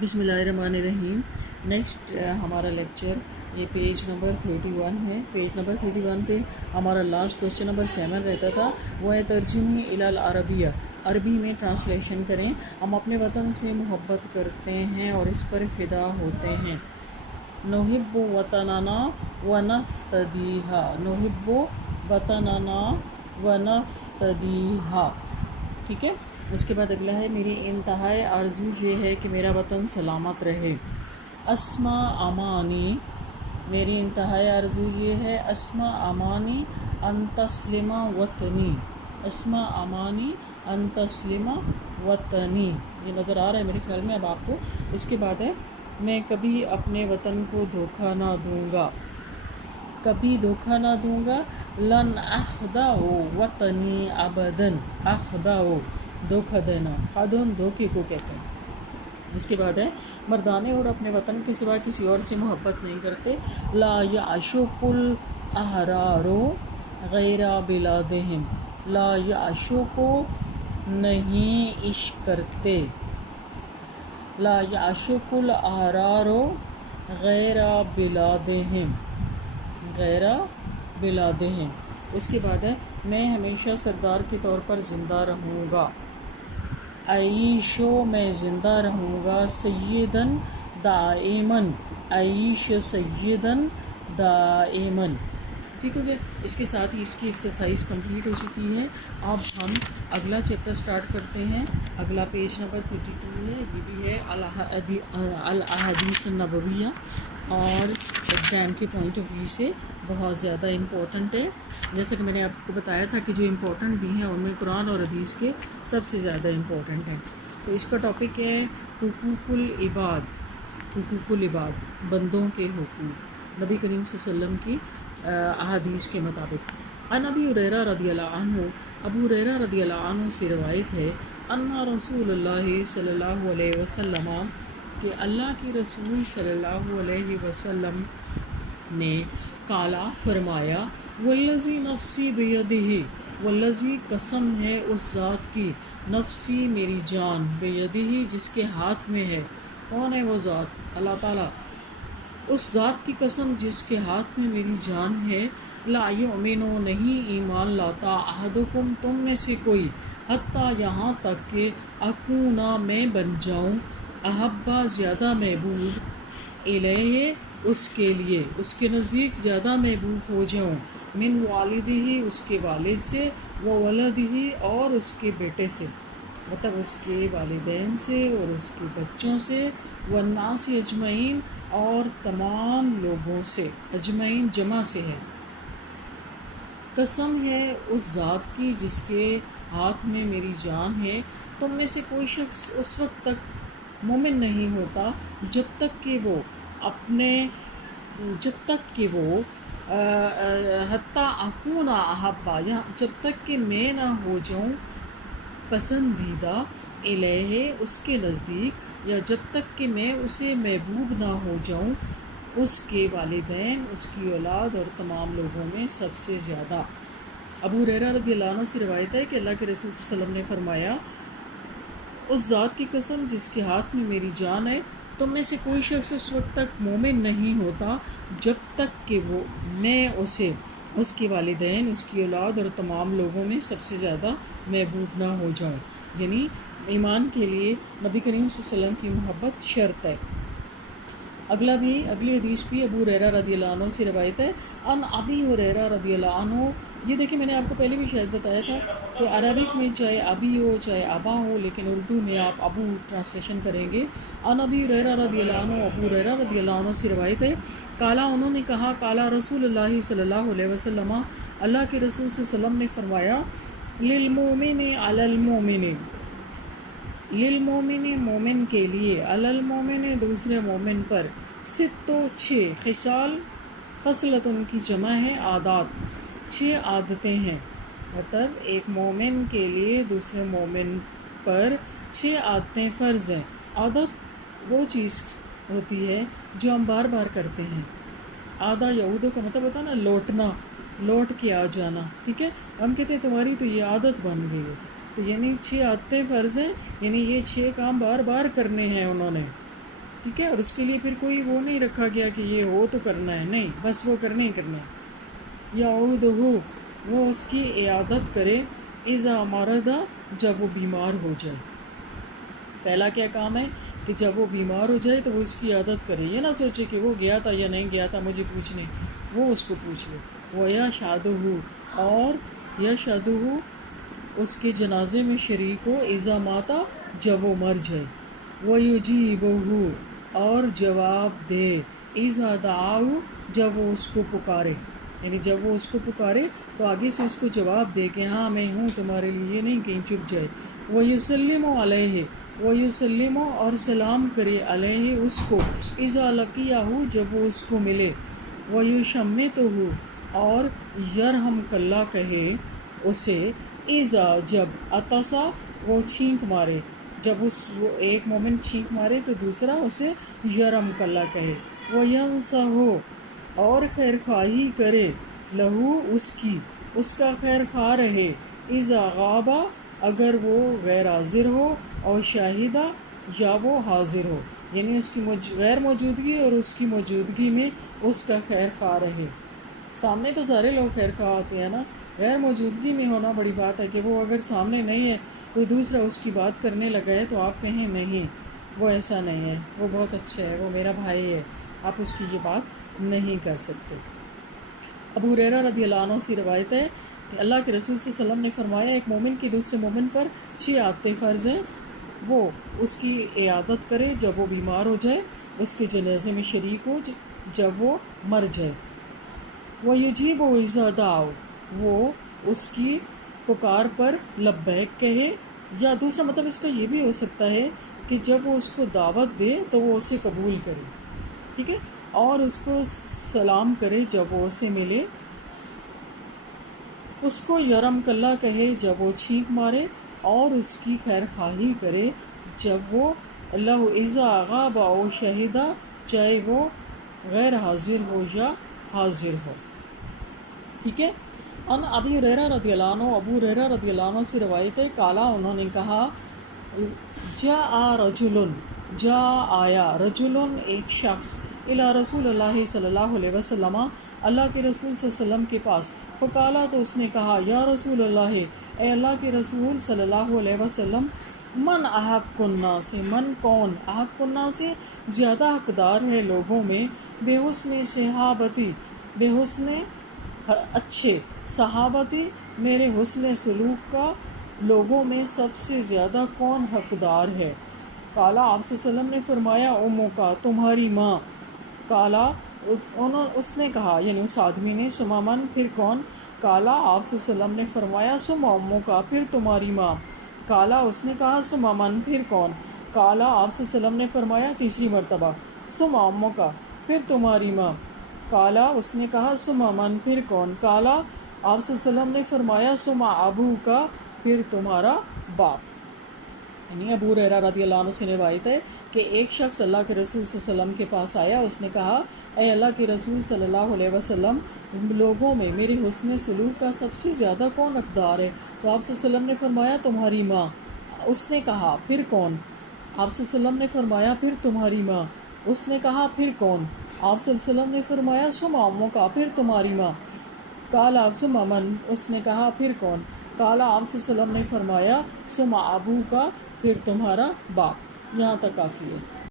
بسم اللہ الرحمن الرحیم۔ نیکسٹ ہمارا لیکچر یہ پیج نمبر 31 ہے۔ پیج نمبر 31 پہ ہمارا لاسٹ کویشچن نمبر 7 رہتا تھا، وہ ہے ترجمہ الی العربیہ، عربی میں ٹرانسلیشن کریں۔ ہم اپنے وطن سے محبت کرتے ہیں اور اس پر فدا ہوتے ہیں۔ نحب وطننا ونفتدیہا، نحب وطننا ونفتدیہا، ٹھیک ہے۔ اس کے بعد اگلا ہے، میری انتہائی آرزو یہ ہے کہ میرا وطن سلامت رہے۔ اسما امانی، میری انتہائی آرزو یہ ہے، اسما امانی ان تسلم وطنی، اسما امانی ان تسلم وطنی، یہ نظر آ رہا ہے میرے خیال میں اب آپ کو۔ اس کے بعد ہے، میں کبھی اپنے وطن کو دھوکہ نہ دوں گا، کبھی دھوکہ نہ دوں گا۔ لن اخدع وطنی ابداً، اخدع دھوکہ دینا، خدن دھوکے کو کہتے ہیں۔ اس کے بعد ہے، مردانے اور اپنے وطن کے سوا کسی اور سے محبت نہیں کرتے۔ لا یعشق الاحرار غیر بلادہم، لا یعشق نہیں عشق کرتے، لا یعشق الاحرار غیر بلادہم، غیر بلادہم۔ اس کے بعد ہے، میں ہمیشہ سردار کے طور پر زندہ رہوں گا، اعیشو میں زندہ رہوں گا، سیداً دائماً، اعیش سیداً دائماً، ٹھیک ہو گیا۔ اس کے ساتھ ہی اس کی ایکسرسائز کمپلیٹ ہو چکی ہے۔ اب ہم اگلا چیپٹر سٹارٹ کرتے ہیں۔ اگلا پیج نمبر 32 ہے، یہ بھی ہے الاحادیث النبویہ، اور ایگزام کے پوائنٹ آف ویو سے بہت زیادہ امپورٹنٹ ہے۔ جیسا کہ میں نے آپ کو بتایا تھا کہ جو امپورٹنٹ بھی ہیں ان میں قرآن اور حدیث کے سب سے زیادہ امپورٹنٹ ہیں۔ تو اس کا ٹاپک ہے حقوق العباد، حقوق العباد، بندوں کے حقوق، نبی کریم صلی اللہ علیہ وسلم کی احادیث کے مطابق۔ عن ابی ہریرہ رضی اللہ عنہ، ابو ہریرہ رضی اللہ عنہ سے روایت ہے، ان رسول اللہ صلی اللہ علیہ وسلم، کہ اللہ کے رسول صلی اللہ علیہ وسلم نے قالا فرمایا، والذی نفسی بیدہ، والذی قسم ہے اس ذات کی، نفسی میری جان، بیدہ جس کے ہاتھ میں ہے۔ کون ہے وہ ذات؟ اللہ تعالیٰ۔ اس ذات کی قسم جس کے ہاتھ میں میری جان ہے، لا یؤمن نہیں ایمان لاتا، احدکم تم میں سے کوئی، حتیٰ یہاں تک کہ اکونا میں بن جاؤں، احبا زیادہ محبوب، الیہ اس کے لیے، اس کے نزدیک زیادہ محبوب ہو جاؤں، من والدہ اس کے والد سے، وولدہ اور اس کے بیٹے سے، مطلب اس کے والدین سے اور اس کے بچوں سے، والناس اجمعین اور تمام لوگوں سے، اجمعین جمع سے ہے۔ قسم ہے اس ذات کی جس کے ہاتھ میں میری جان ہے، تم میں سے کوئی شخص اس وقت تک مومن نہیں ہوتا جب تک کہ وہ حتیٰ اکونا احبا، جب تک کہ میں نہ ہو جاؤں پسندیدہ، الیہ اس کے نزدیک، یا جب تک کہ میں اسے محبوب نہ ہو جاؤں، اس کے والدین، اس کی اولاد اور تمام لوگوں میں سب سے زیادہ۔ ابو ہریرہ رضی اللہ عنہ سے روایت ہے کہ اللہ کے رسول صلی اللہ علیہ وسلم نے فرمایا، اس ذات کی قسم جس کے ہاتھ میں میری جان ہے، تم میں سے کوئی شخص اس وقت تک مومن نہیں ہوتا جب تک کہ میں اسے، اس کے والدین، اس کی اولاد اور تمام لوگوں میں سب سے زیادہ محبوب نہ ہو جاؤں۔ یعنی ایمان کے لیے نبی کریم صلی اللہ علیہ وسلم کی محبت شرط ہے۔ اگلی حدیث بھی ابو ہریرہ رضی اللہ عنہ سے روایت ہے، ان ابی ہریرہ رضی اللہ عنہ، یہ دیکھیں میں نے آپ کو پہلے بھی شاید بتایا تھا کہ عربک میں چاہے ابی ہو چاہے ابا ہو، لیکن اردو میں آپ ابو ٹرانسلیشن کریں گے۔ ان ابی ہریرہ رضی اللہ عنہ، ابو ہریرہ رضی اللہ عنہ سے روایت ہے، قالا انہوں نے کہا، قالا رسول اللہ صلی اللہ علیہ وسلم، اللہ کے رسول صلی اللہ علیہ وسلم نے فرمایا، للمومن علی المومن، للمومن مومن کے لیے، علی المومن دوسرے مومن پر، ستو چھ خصال، خصلت ان کی جمع ہے عادات، 6 عادتیں ہیں، مطلب ایک مومن کے لیے دوسرے مومن پر 6 عادتیں فرض ہیں۔ عادت وہ چیز ہوتی ہے جو ہم بار بار کرتے ہیں۔ عادہ یعودو کا مطلب ہوتا ہے نا لوٹنا، لوٹ کے آ جانا، ٹھیک ہے۔ ہم کہتے ہیں تمہاری تو یہ عادت بن گئی ہے، تو یعنی 6 عادتیں فرض ہیں، یعنی یہ 6 کام بار بار کرنے ہیں انہوں نے۔ ٹھیک ہے. اور اس کے لیے پھر کوئی وہ نہیں رکھا گیا کہ یہ ہو تو کرنا ہے، نہیں، بس وہ کرنا ہی کرنا ہے. یعودہ، وہ اس کی عیادت کرے، اذا مرض، جب وہ بیمار ہو جائے. پہلا کیا کام ہے کہ جب وہ بیمار ہو جائے تو وہ اس کی عیادت کرے. یہ نہ سوچے کہ وہ گیا تھا یا نہیں گیا تھا مجھے پوچھنے، وہ اس کو پوچھ لے. وَيَشْهَدُهُ، اور یشهدُهُ اس کے جنازے میں شریک ہو، اذا ماتا، جب وہ مر جائے. وَيُجِيبُهُ، اور جواب دے، اذا دعاه، جب وہ اس کو پکارے. یعنی جب وہ اس کو پکارے تو آگے سے اس کو جواب دے کہ ہاں میں ہوں تمہارے لیے، یہ نہیں کہیں چھپ جائے. وَيُسَلِّمُ عَلَيْهِ، وَيُسَلِّمُ اور سلام کرے، علیہ اس کو، اذا لقیہ جب وہ اس کو ملے. وَيُشَمِّتُهُ اور یرحمک اللہ کہے اسے، اذا جب عطسا وہ چھینک مارے. جب وہ ایک مومن چھینک مارے تو دوسرا اسے یرحمک اللہ کہے. وَيَنْصَحُ اور خیر خواہی کرے، لہو اس کی، اس کا خیر خواہ رہے، اذا غاب اگر وہ غیر حاضر ہو، اور شاہدہ یا وہ حاضر ہو. یعنی اس کی غیر موجودگی اور اس کی موجودگی میں اس کا خیر خواہ رہے. سامنے تو سارے لوگ خیر خواہ ہوتے ہیں نا، غیر موجودگی میں ہونا بڑی بات ہے کہ وہ اگر سامنے نہیں ہے، کوئی دوسرا اس کی بات کرنے لگا ہے تو آپ کہیں نہیں، وہ ایسا نہیں ہے، وہ بہت اچھا ہے، وہ میرا بھائی ہے، آپ اس کی یہ بات نہیں کر سکتے. ابو ہریرہ رضی اللہ عنہ سے روایت ہے کہ اللہ کے رسول صلی اللہ علیہ وسلم نے فرمایا، ایک مومن کی دوسرے مومن پر 6 عادتیں فرض ہیں. وہ اس کی عیادت کرے جب وہ بیمار ہو جائے، اس کے جنازے میں شریک ہو جب وہ مر جائے. وَيُجِيبُ إِذَا دَعَوْا وہ اس کی پکار پر لبیک کہے. یا دوسرا مطلب اس کا یہ بھی ہو سکتا ہے کہ جب وہ اس کو دعوت دے تو وہ اسے قبول کرے، ٹھیک ہے، اور اس کو سلام کرے جب وہ اسے ملے. اس کو یرحمک اللہ کہے جب وہ چھینک مارے، اور اس کی خیر خواہی کرے جب وہ اللہ اذا غاب او شہیدہ چاہے وہ غیر حاضر ہو یا حاضر ہو. ٹھیک ہے. ان ابی ہریرہ رضی اللہ عنہ، ابو ہریرہ رضی اللہ عنہ سے روایت ہے، کالا انہوں نے کہا، جاء رجل، جاء آیا، رجل ایک شخص، الی رسول اللہ صلی اللہ علیہ وسلم اللہ کے رسول صلی اللہ علیہ وسلم کے پاس. فقالا تو اس نے کہا، یا رسول اللہ اے اللہ کے رسول صلی اللہ علیہ وسلم، من احق الناس، من کون، احق الناس سے زیادہ حقدار ہے لوگوں میں، بے حسن صحابتی، بے حسن اچھے، صحابتی میرے حسن سلوک کا، لوگوں میں سب سے زیادہ کون حقدار ہے. کالا آپ صلی اللہ علیہ وسلم نے فرمایا، امو کا، تمہاری ماں. کالا اس نے کہا، یعنی اس آدمی نے، ثم من، پھر کون. کالا آپ صلی اللہ علیہ وسلم نے فرمایا، ثم امو کا، پھر تمہاری ماں. کالا اس نے کہا، ثم من، پھر کون. کالا آپ صلی اللہ علیہ وسلم نے فرمایا تیسری مرتبہ، ثم امو کا، پھر تمہاری ماں. کالا اس نے کہا، ثم من، پھر کون. کالا آپ صلی اللہ علیہ وسلم نے فرمایا، ثم ابو کا، پھر تمہارا باپ. یعنی ابو ہریرہ رضی اللہ عنہ سے روایت ہے کہ ایک شخص اللہ کے رسول صلی اللہ علیہ وسلم کے پاس آیا، اس نے کہا، اے اللہ کے رسول صلی اللہ علیہ وسلم، لوگوں میں میرے حسن سلوک کا سب سے زیادہ کون حقدار ہے. تو آپ صلی اللہ علیہ وسلم نے فرمایا، تمہاری ماں. اس نے کہا، پھر کون. آپ صلی اللہ علیہ وسلم نے فرمایا، پھر تمہاری ماں. اس نے کہا، پھر کون. آپ صلی اللہ علیہ وسلم نے فرمایا، ثم امو کا، پھر تمہاری ماں. کالا ثم من، اس نے کہا، پھر کون. کالا آپ صلی اللہ علیہ وسلم نے فرمایا، ثم ابو کا، پھر تمہارا باپ. یہاں تک کافی ہے.